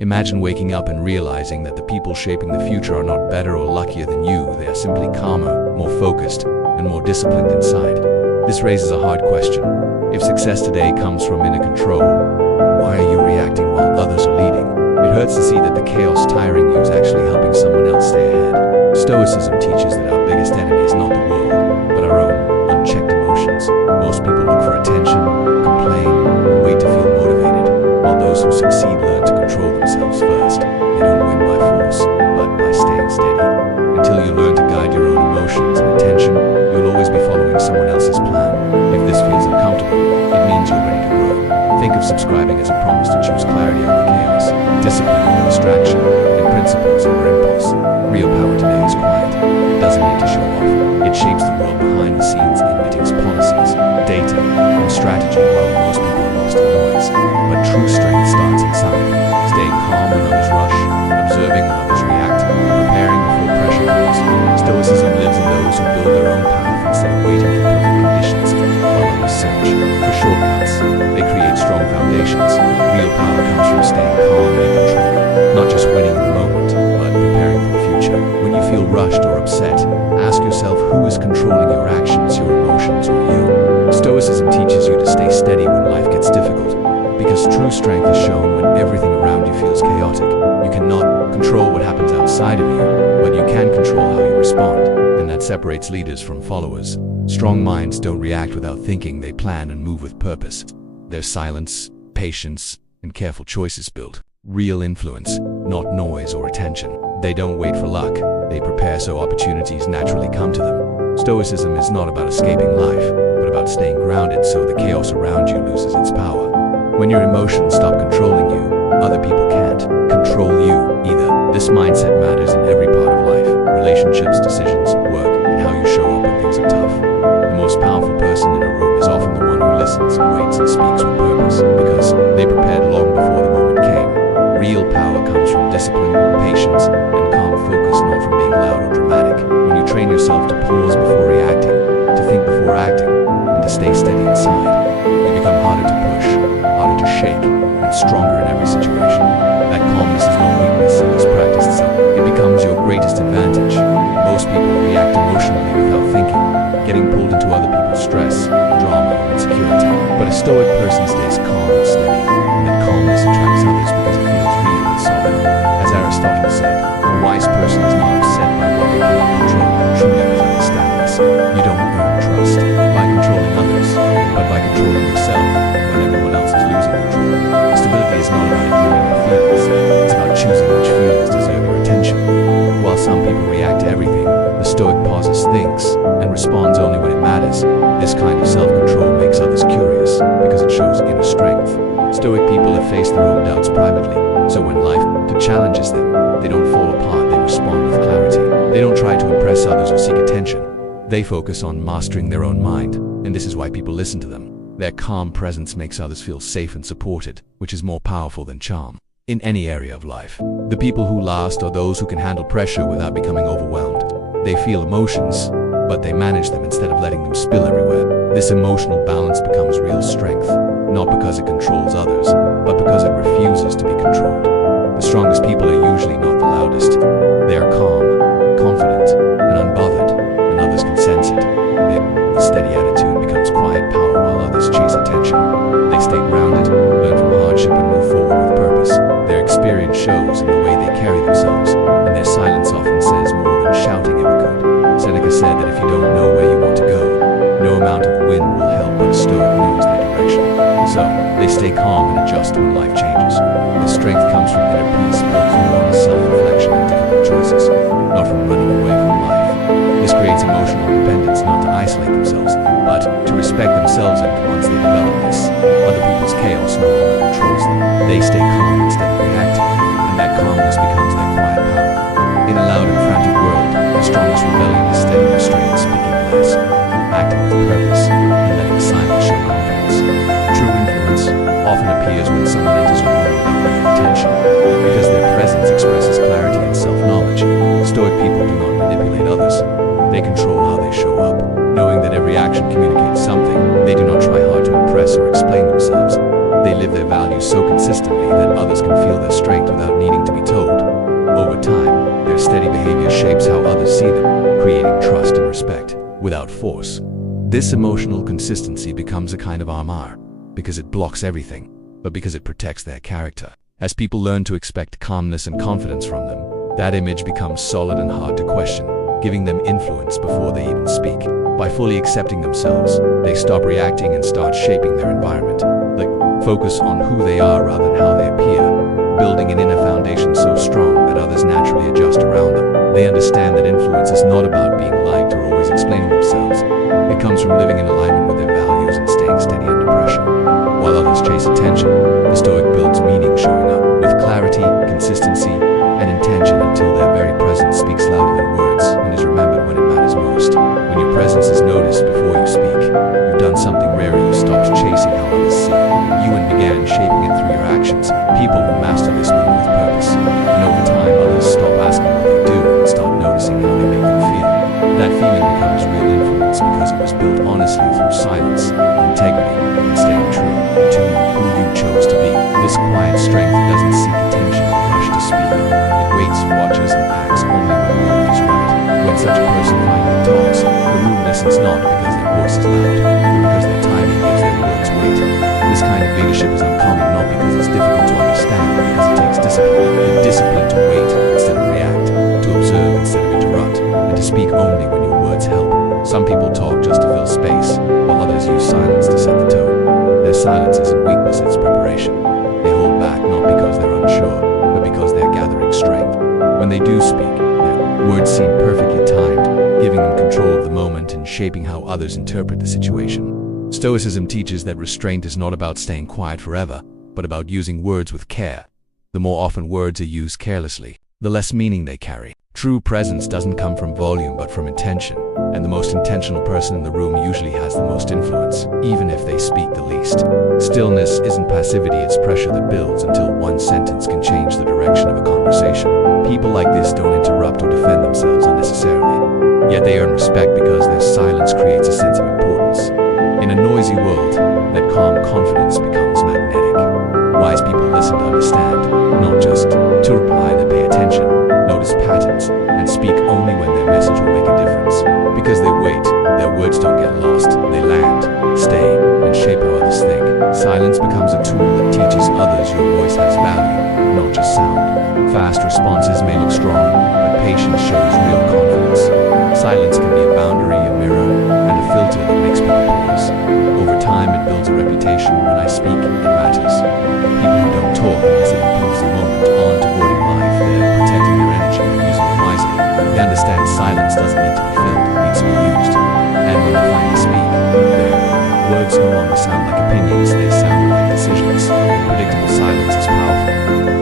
Imagine waking up and realizing that the people shaping the future are not better or luckier than you. They are simply calmer, more focused, and more disciplined inside. This raises a hard question. If success today comes from inner control, why are you reacting while others are leading? It hurts to see that the chaos tiring you is actually helping someone else stay ahead. Stoicism teaches that our biggest enemy is not the world, but our own unchecked emotions. Most people look for attention, complain, and wait to feel motivated, while those who succeed learn to control themselves first. They don't win by force, but by staying steady. Until you learn to guide your own emotions and attention, you'll always be following someone else's plan. If this feels uncomfortable, it means you're ready to grow. Think of subscribing as a promise to choose clarity over chaos, discipline over distraction, and principles over impulse. Real power today is quiet. It doesn't need to show off. It shapes the world behind the scenes in meetings, policies, data, and strategy, while most people are lost in noise. But true strength starts inside. Staying calm when others rush, observing when others react, preparing before pressure comes. Stoicism lives in those who build their own path instead of waiting for perfect conditions while others search for shortcuts. They create strong foundations. Real power comes from staying calm and in control, not just winning in the moment, but preparing for the future. When you feel rushed or upset, ask yourself who is controlling your actions, your emotions, or you. Stoicism teaches you to stay steady when life gets difficult, because true strength is shown when everything around you feels chaotic. You cannot control what happens outside of you, but you can control how you respond, and that separates leaders from followers. Strong minds don't react without thinking, they plan and move with purpose. Their silence, patience, and careful choices build real influence, not noise or attention. They don't wait for luck, they prepare so opportunities naturally come to them. Stoicism is not about escaping life, but about staying grounded so the chaos around you loses its power. When your emotions stop controlling you, other people can't control you either. This mindset matters in every part of life: relationships, decisions, work, and how you show up when things are tough. The most powerful person in a room is often the one who listens, waits, and speaks with purpose, because they prepared long before the moment came. Real power comes from discipline, patience, and calm focus, not from being loud or dramatic. When you train yourself to pause before reacting, to think before acting, and to stay steady inside, you become harder to push, harder to shake, and stronger in every situation. That calmness is not weakness, it is practiced self. It becomes your greatest advantage. Most people react emotionally without thinking, getting pulled into other people's stress, drama, or insecurity. But a stoic person stays calm and steady, and that calmness attracts others because it feels real and solid. As Aristotle said, a wise person is not upset by what they cannot control. True leaders understand this. You don't earn trust by controlling others, but by controlling yourself when everyone else is losing control. Stability is not about ignoring your feelings, it's about choosing which feelings deserve your attention. While some people react to everything, the Stoic pauses, thinks, and responds only when it matters. This kind of self-control makes others curious, because it shows inner strength. Stoic people have faced their own doubts privately, so when life challenges them, they don't fall apart, they respond with clarity. They don't try to impress others or seek attention. They focus on mastering their own mind, and this is why people listen to them. Their calm presence makes others feel safe and supported, which is more powerful than charm. In any area of life, the people who last are those who can handle pressure without becoming overwhelmed. They feel emotions, but they manage them instead of letting them spill everywhere. This emotional balance becomes real strength, not because it controls others, but because it refuses to be controlled. The strongest people are usually not the loudest. They are calm, confident, and unbothered, and others can sense it. The steady attitude becomes quiet power while others chase attention. They stay grounded, learn from hardship, and move forward with purpose. Their experience shows in the way they carry themselves, and their silence often says more than shouting ever could. Seneca said that if you don't know where you want to go, no amount of wind will help, but a Stoic knows their direction. So, they stay calm and adjust when life changes. Their strength comes from inner peace built through honest self-reflection and difficult without force. This emotional consistency becomes a kind of armor, because it blocks everything, but because it protects their character. As people learn to expect calmness and confidence from them, that image becomes solid and hard to question, giving them influence before they even speak. By fully accepting themselves, they stop reacting and start shaping their environment. They focus on who they are rather than how they appear, building an inner foundation so strong that others naturally adjust around them. They understand that influence is not about being liked or always explaining themselves. It comes from living in alignment with their values and staying steady under pressure. While others chase attention, the Stoic builds meaning, showing up with clarity, consistency, and intention until their very presence speaks louder than words and is remembered when it matters most. When your presence is noticed before you speak, you've done something rare. You stopped chasing how others see you and began shaping it through your actions. People who master this move with purpose, and over time others stop asking what they do and start noticing how they make them feel. That feeling becomes real influence because it was built honestly through silence, integrity, and staying true to who you chose to be. This quiet strength doesn't seek attention or rush to speak. It waits, watches, and acts only when the moment is right. When such a person finally talks, the room listens not because their voice is loud, but because their timing gives their words weight. This kind of leadership is uncommon not because it's difficult to understand, but because it takes discipline. The discipline to wait instead of react, to observe instead of interrupt, and to speak only when your words help. Some people talk just to fill space, while others use silence to set the tone. Their silence isn't weakness, it's preparation. They hold back not because they're unsure, but because they're gathering strength. When they do speak, their words seem perfectly timed, giving them control of the moment and shaping how others interpret the situation. Stoicism teaches that restraint is not about staying quiet forever, but about using words with care. The more often words are used carelessly, the less meaning they carry. True presence doesn't come from volume but from intention, and the most intentional person in the room usually has the most influence, even if they speak the least. Stillness isn't passivity, it's pressure that builds until one sentence can change the direction of a conversation. People like this don't interrupt or defend themselves unnecessarily, yet they earn respect because their silence creates a sense of importance. In a noisy world, that calm confidence becomes magnetic. Wise people listen to understand, not just to reply. They pay attention, notice patterns, and speak only when their message will make a difference. Because they wait, their words don't get lost, they land, stay, and shape how others think. Silence becomes a tool that teaches others your voice has value, not just sound. Fast responses may look strong, but patience shows real confidence. Silence can be a boundary, a mirror, and a filter that makes people pause. Over time, it builds a reputation. When I speak, it matters. People who don't talk unless it improves the moment aren't avoiding life, they're protecting their energy and using it wisely. They understand silence doesn't need to be filled, it needs to be used. And when they finally speak, their words no longer sound like opinions, they sound like decisions. Predictable silence is powerful,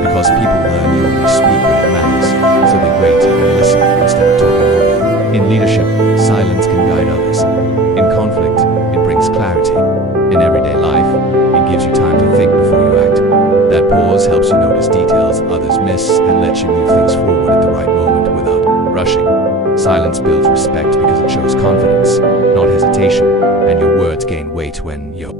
because people learn you only speak when it matters, so they wait and listen instead of talking over you. In leadership, silence can guide others. In conflict, it brings clarity. In everyday life, it gives you time to think before you act. That pause helps you notice details others miss and lets you move things forward at the right moment without rushing. Silence builds respect because it shows confidence, not hesitation, and your words gain weight when you're